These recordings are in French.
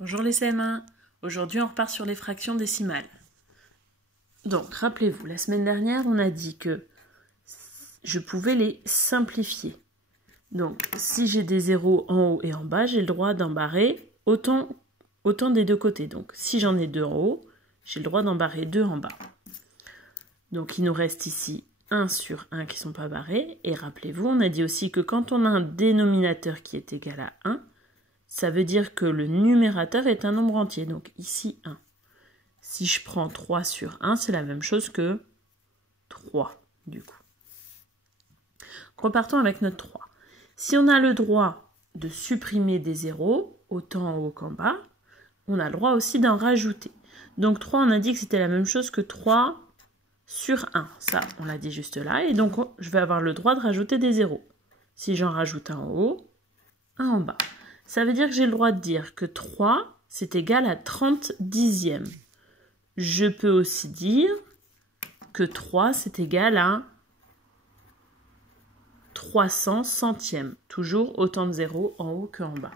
Bonjour les CM1, aujourd'hui on repart sur les fractions décimales. Donc rappelez-vous, la semaine dernière on a dit que je pouvais les simplifier. Donc si j'ai des zéros en haut et en bas, j'ai le droit d'en barrer autant des deux côtés. Donc si j'en ai deux en haut, j'ai le droit d'en barrer deux en bas. Donc il nous reste ici 1 sur 1 qui ne sont pas barrés. Et rappelez-vous, on a dit aussi que quand on a un dénominateur qui est égal à 1, ça veut dire que le numérateur est un nombre entier, donc ici 1. Si je prends 3 sur 1, c'est la même chose que 3, du coup. Repartons avec notre 3. Si on a le droit de supprimer des zéros, autant en haut qu'en bas, on a le droit aussi d'en rajouter. Donc 3, on a dit que c'était la même chose que 3 sur 1. Ça, on l'a dit juste là. Et donc, je vais avoir le droit de rajouter des zéros. Si j'en rajoute un en haut, un en bas. Ça veut dire que j'ai le droit de dire que 3, c'est égal à 30 dixièmes. Je peux aussi dire que 3, c'est égal à 300 centièmes. Toujours autant de zéros en haut qu'en bas.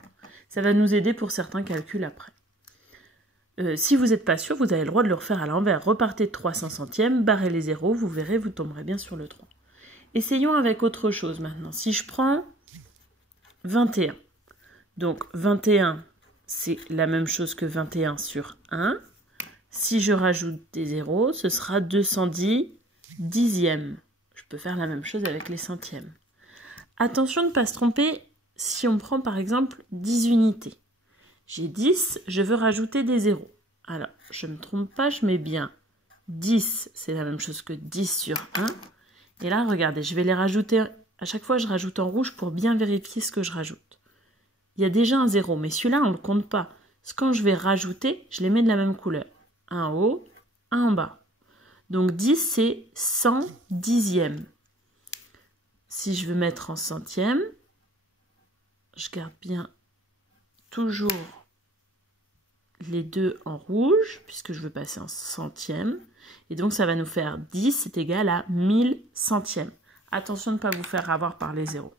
Ça va nous aider pour certains calculs après. Si vous n'êtes pas sûr, vous avez le droit de le refaire à l'envers. Repartez de 300 centièmes, barrez les zéros, vous verrez, vous tomberez bien sur le 3. Essayons avec autre chose maintenant. Si je prends 21. Donc 21, c'est la même chose que 21 sur 1. Si je rajoute des zéros, ce sera 210 dixièmes. Je peux faire la même chose avec les centièmes. Attention de ne pas se tromper si on prend par exemple 10 unités. J'ai 10, je veux rajouter des zéros. Alors, je ne me trompe pas, je mets bien 10, c'est la même chose que 10 sur 1. Et là, regardez, je vais les rajouter. À chaque fois, je rajoute en rouge pour bien vérifier ce que je rajoute. Il y a déjà un 0, mais celui-là, on ne le compte pas. Parce que quand je vais rajouter, je les mets de la même couleur. Un en haut, un en bas. Donc 10, c'est 100 dixièmes. Si je veux mettre en centièmes, je garde bien toujours les deux en rouge, puisque je veux passer en centièmes. Et donc, ça va nous faire 10, c'est égal à 1000 centièmes. Attention de ne pas vous faire avoir par les zéros.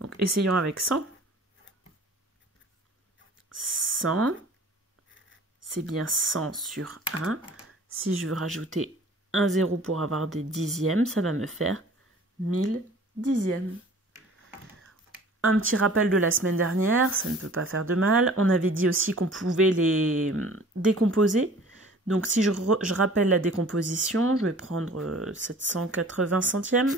Donc, essayons avec 100. 100, c'est bien 100 sur 1. Si je veux rajouter un 0 pour avoir des dixièmes, ça va me faire 1000 dixièmes. Un petit rappel de la semaine dernière, ça ne peut pas faire de mal. On avait dit aussi qu'on pouvait les décomposer. Donc si je rappelle la décomposition, je vais prendre 780 centièmes.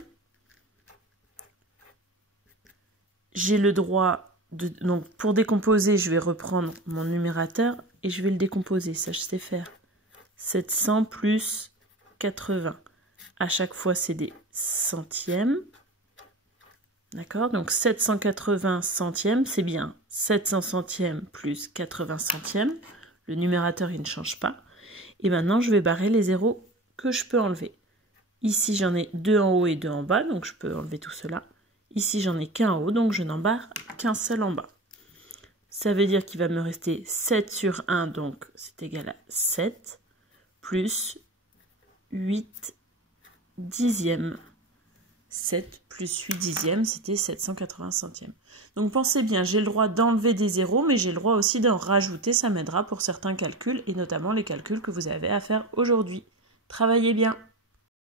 J'ai le droit de... Donc pour décomposer, je vais reprendre mon numérateur et je vais le décomposer. Ça, je sais faire. 700 plus 80. À chaque fois, c'est des centièmes. D'accord, donc 780 centièmes, c'est bien 700 centièmes plus 80 centièmes. Le numérateur, il ne change pas. Et maintenant, je vais barrer les zéros que je peux enlever. Ici, j'en ai deux en haut et deux en bas, donc je peux enlever tout cela. Ici, j'en ai qu'un en haut, donc je n'en barre qu'un seul en bas. Ça veut dire qu'il va me rester 7 sur 1, donc c'est égal à 7, plus 8 dixièmes. 7 plus 8 dixièmes, c'était 780 centièmes. Donc pensez bien, j'ai le droit d'enlever des zéros, mais j'ai le droit aussi d'en rajouter. Ça m'aidera pour certains calculs, et notamment les calculs que vous avez à faire aujourd'hui. Travaillez bien!